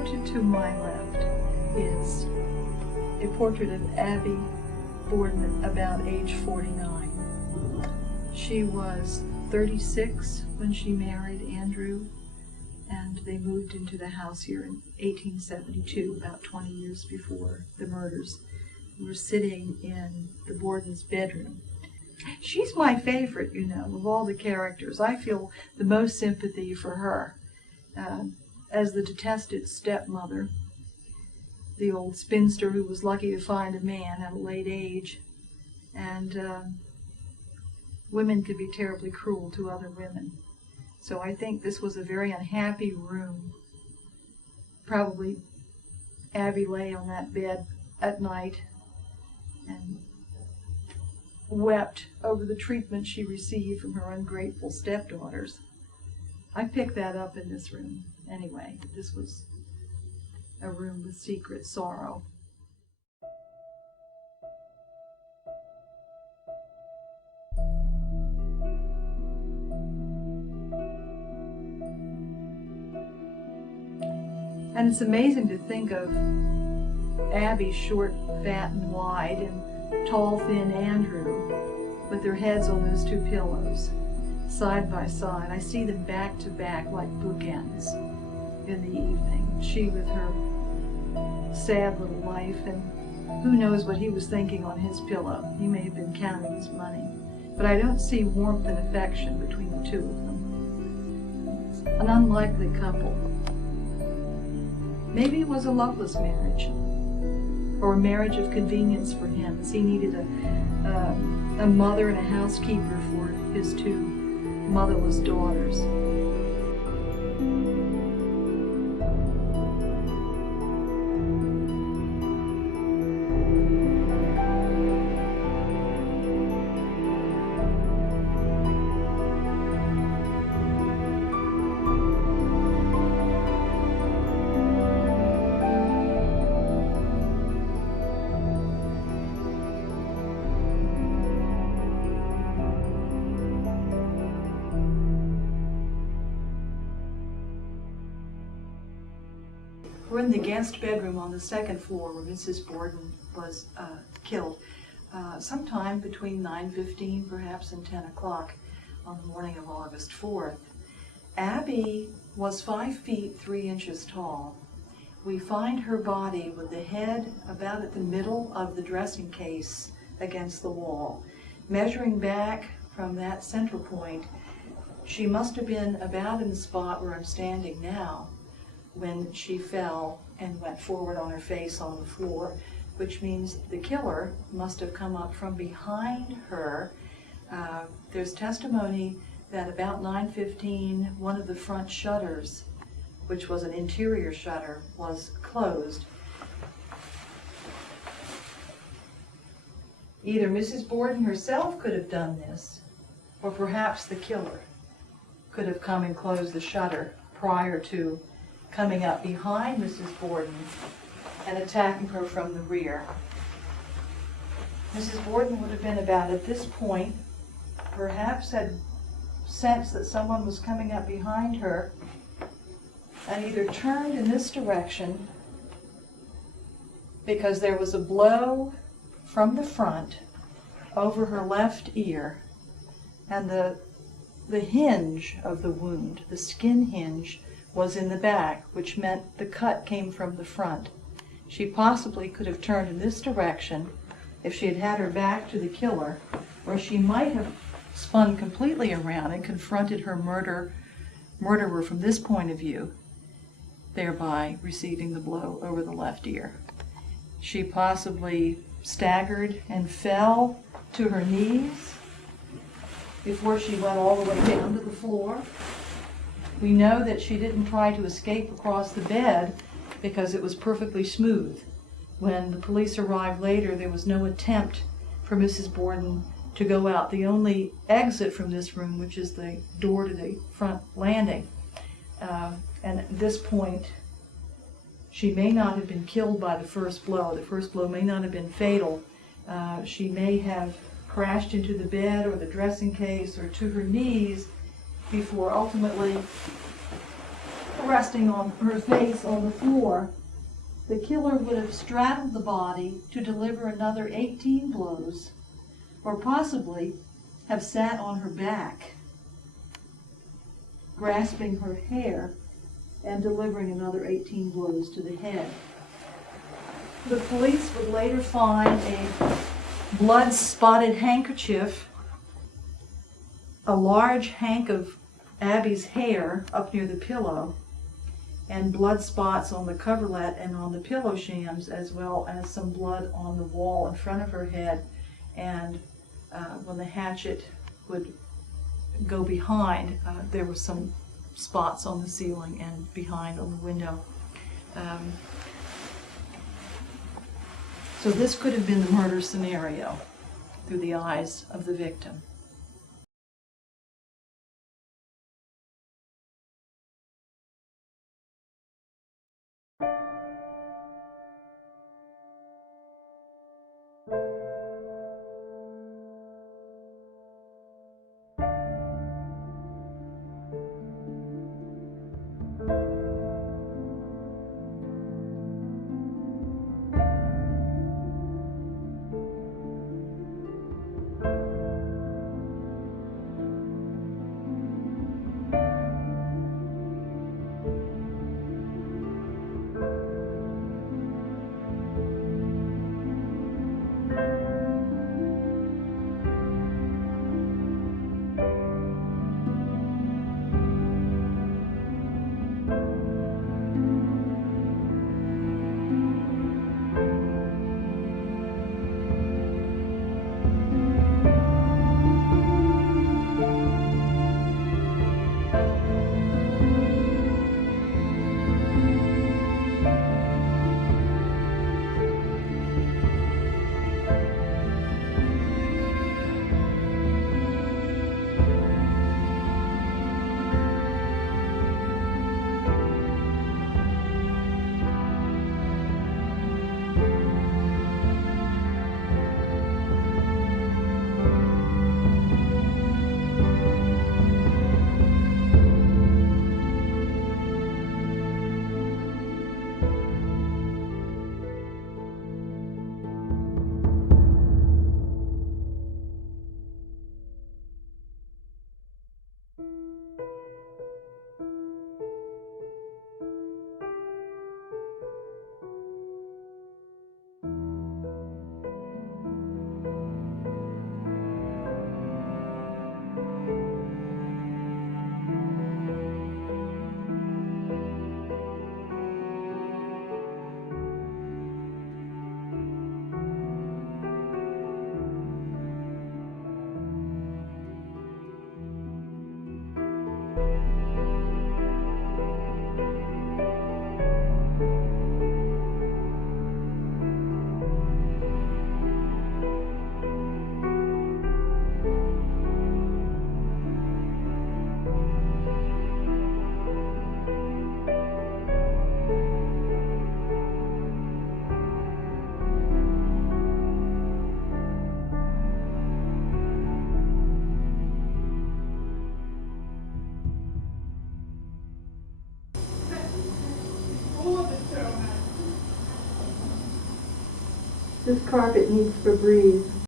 portrait to my left is a portrait of Abby Borden about age 49. She was 36 when she married Andrew, and they moved into the house here in 1872, about 20 years before the murders. We were sitting in the Borden's bedroom. She's my favorite, you know, of all the characters. I feel the most sympathy for her. As the detested stepmother, the old spinster who was lucky to find a man at a late age. And women could be terribly cruel to other women. So I think this was a very unhappy room. Probably Abby lay on that bed at night and wept over the treatment she received from her ungrateful stepdaughters. I picked that up in this room anyway. This was a room with secret sorrow. And it's amazing to think of Abby, short, fat, and wide, and tall, thin Andrew, with their heads on those two pillows, side by side. I see them back to back like bookends in the evening. She with her sad little life, and who knows what he was thinking on his pillow. He may have been counting his money. But I don't see warmth and affection between the two of them. It's an unlikely couple. Maybe it was a loveless marriage, or a marriage of convenience for him, as he needed a mother and a housekeeper for his two motherless daughters. We're in the guest bedroom on the second floor where Mrs. Borden was killed, sometime between 9:15 perhaps and 10 o'clock on the morning of August 4th. Abby was 5 feet 3 inches tall. We find her body with the head about at the middle of the dressing case against the wall. Measuring back from that center point, she must have been about in the spot where I'm standing now when she fell and went forward on her face on the floor, which means the killer must have come up from behind her. There's testimony that about 9:15, one of the front shutters, which was an interior shutter, was closed. Either Mrs. Borden herself could have done this, or perhaps the killer could have come and closed the shutter prior to coming up behind Mrs. Borden and attacking her from the rear. Mrs. Borden would have been about at this point, perhaps had sensed that someone was coming up behind her, and either turned in this direction because there was a blow from the front over her left ear, and the hinge of the wound, the skin hinge, was in the back, which meant the cut came from the front. She possibly could have turned in this direction if she had had her back to the killer, or she might have spun completely around and confronted her murderer from this point of view, thereby receiving the blow over the left ear. She possibly staggered and fell to her knees before she went all the way down to the floor. We know that she didn't try to escape across the bed because it was perfectly smooth. When the police arrived later, there was no attempt for Mrs. Borden to go out. The only exit from this room, which is the door to the front landing, and at this point, she may not have been killed by the first blow. The first blow may not have been fatal. She may have crashed into the bed or the dressing case or to her knees before ultimately resting on her face on the floor, the killer would have straddled the body to deliver another 18 blows, or possibly have sat on her back, grasping her hair and delivering another 18 blows to the head. The police would later find a blood-spotted handkerchief, a large hank of Abby's hair up near the pillow, and blood spots on the coverlet and on the pillow shams, as well as some blood on the wall in front of her head. And when the hatchet would go behind, there were some spots on the ceiling and behind on the window. So this could have been the murder scenario through the eyes of the victim. This carpet needs Febreze.